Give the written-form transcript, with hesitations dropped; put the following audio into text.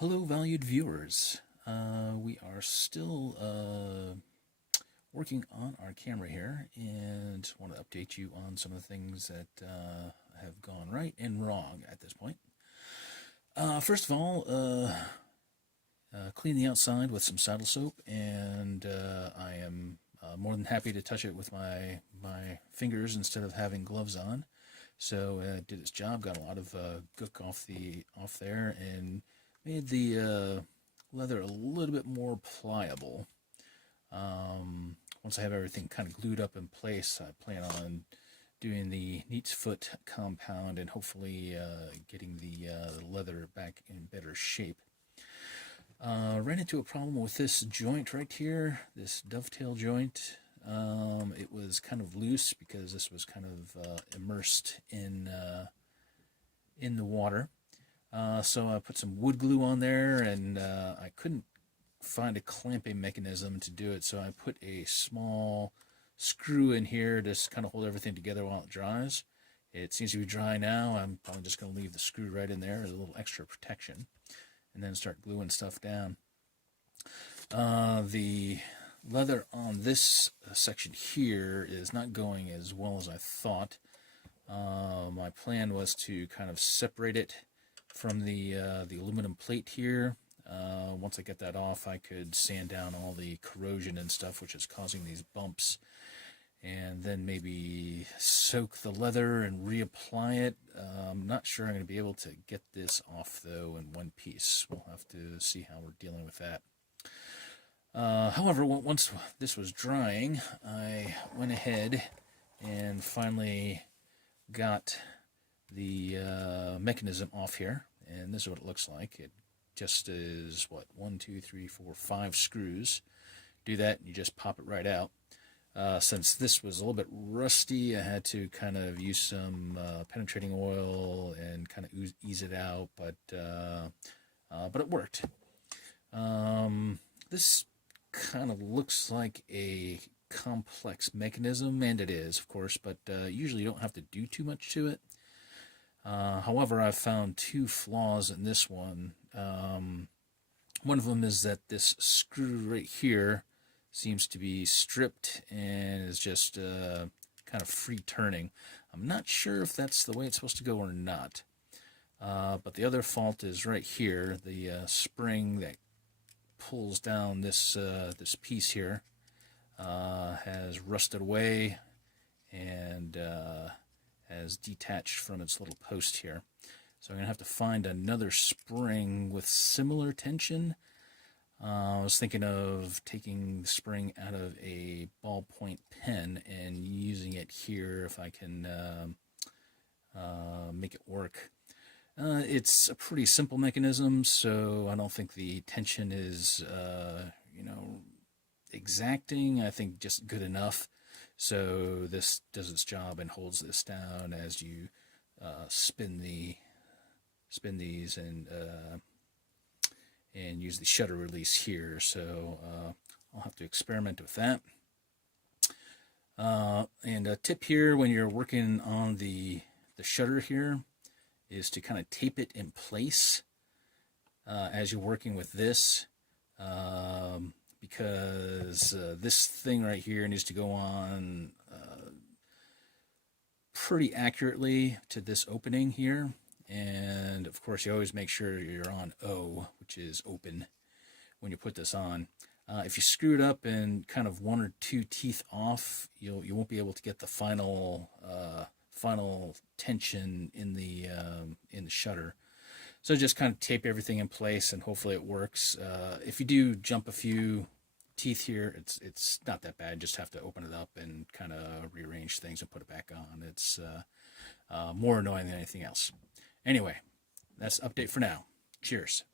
Hello, valued viewers. We are still working on our camera here and want to update you on some of the things that have gone right and wrong at this point. First of all, clean the outside with some saddle soap, and I am more than happy to touch it with my fingers instead of having gloves on. So it did its job, got a lot of gook off there, and made the leather a little bit more pliable. Once I have everything kind of glued up in place, I plan on doing the neat's foot compound and hopefully getting the leather back in better shape. Ran into a problem with this joint right here, this dovetail joint. It was kind of loose because this was kind of immersed in the water. So I put some wood glue on there, and I couldn't find a clamping mechanism to do it, so I put a small screw in here to just kind of hold everything together while it dries. It seems to be dry now. I'm probably just going to leave the screw right in there as a little extra protection, and then start gluing stuff down. The leather on this section here is not going as well as I thought. My plan was to kind of separate it from the aluminum plate here. Once I get that off, I could sand down all the corrosion and stuff which is causing these bumps, and then maybe soak the leather and reapply it. I'm not sure I'm going to be able to get this off though in one piece. We'll have to see how we're dealing with that. However, once this was drying, I went ahead and finally got the mechanism off here, and this is what it looks like. It just is, what, 1, 2, 3, 4, 5 screws. Do that, and you just pop it right out. Since this was a little bit rusty, I had to kind of use some penetrating oil and kind of ease it out, but it worked. This kind of looks like a complex mechanism, and it is, of course, but usually you don't have to do too much to it. However, I've found two flaws in this one. One of them is that this screw right here seems to be stripped and is just kind of free turning. I'm not sure if that's the way it's supposed to go or not. But the other fault is right here. The spring that pulls down this piece here has rusted away and has detached from its little post here. So I'm going to have to find another spring with similar tension. I was thinking of taking the spring out of a ballpoint pen and using it here if I can make it work. It's a pretty simple mechanism, so I don't think the tension is, exacting. I think just good enough. So this does its job and holds this down as you spin these and use the shutter release here. So I'll have to experiment with that. And a tip here when you're working on the shutter here is to kind of tape it in place as you're working with this, because this thing right here needs to go on pretty accurately to this opening here. And of course you always make sure you're on O, which is open, when you put this on. If you screw it up and kind of one or two teeth off, you won't be able to get the final tension in the shutter. So just kind of tape everything in place and hopefully it works. If you do jump a few teeth here, it's not that bad. Just have to open it up and kind of rearrange things and put it back on. It's more annoying than anything else. Anyway, that's the update for now. Cheers.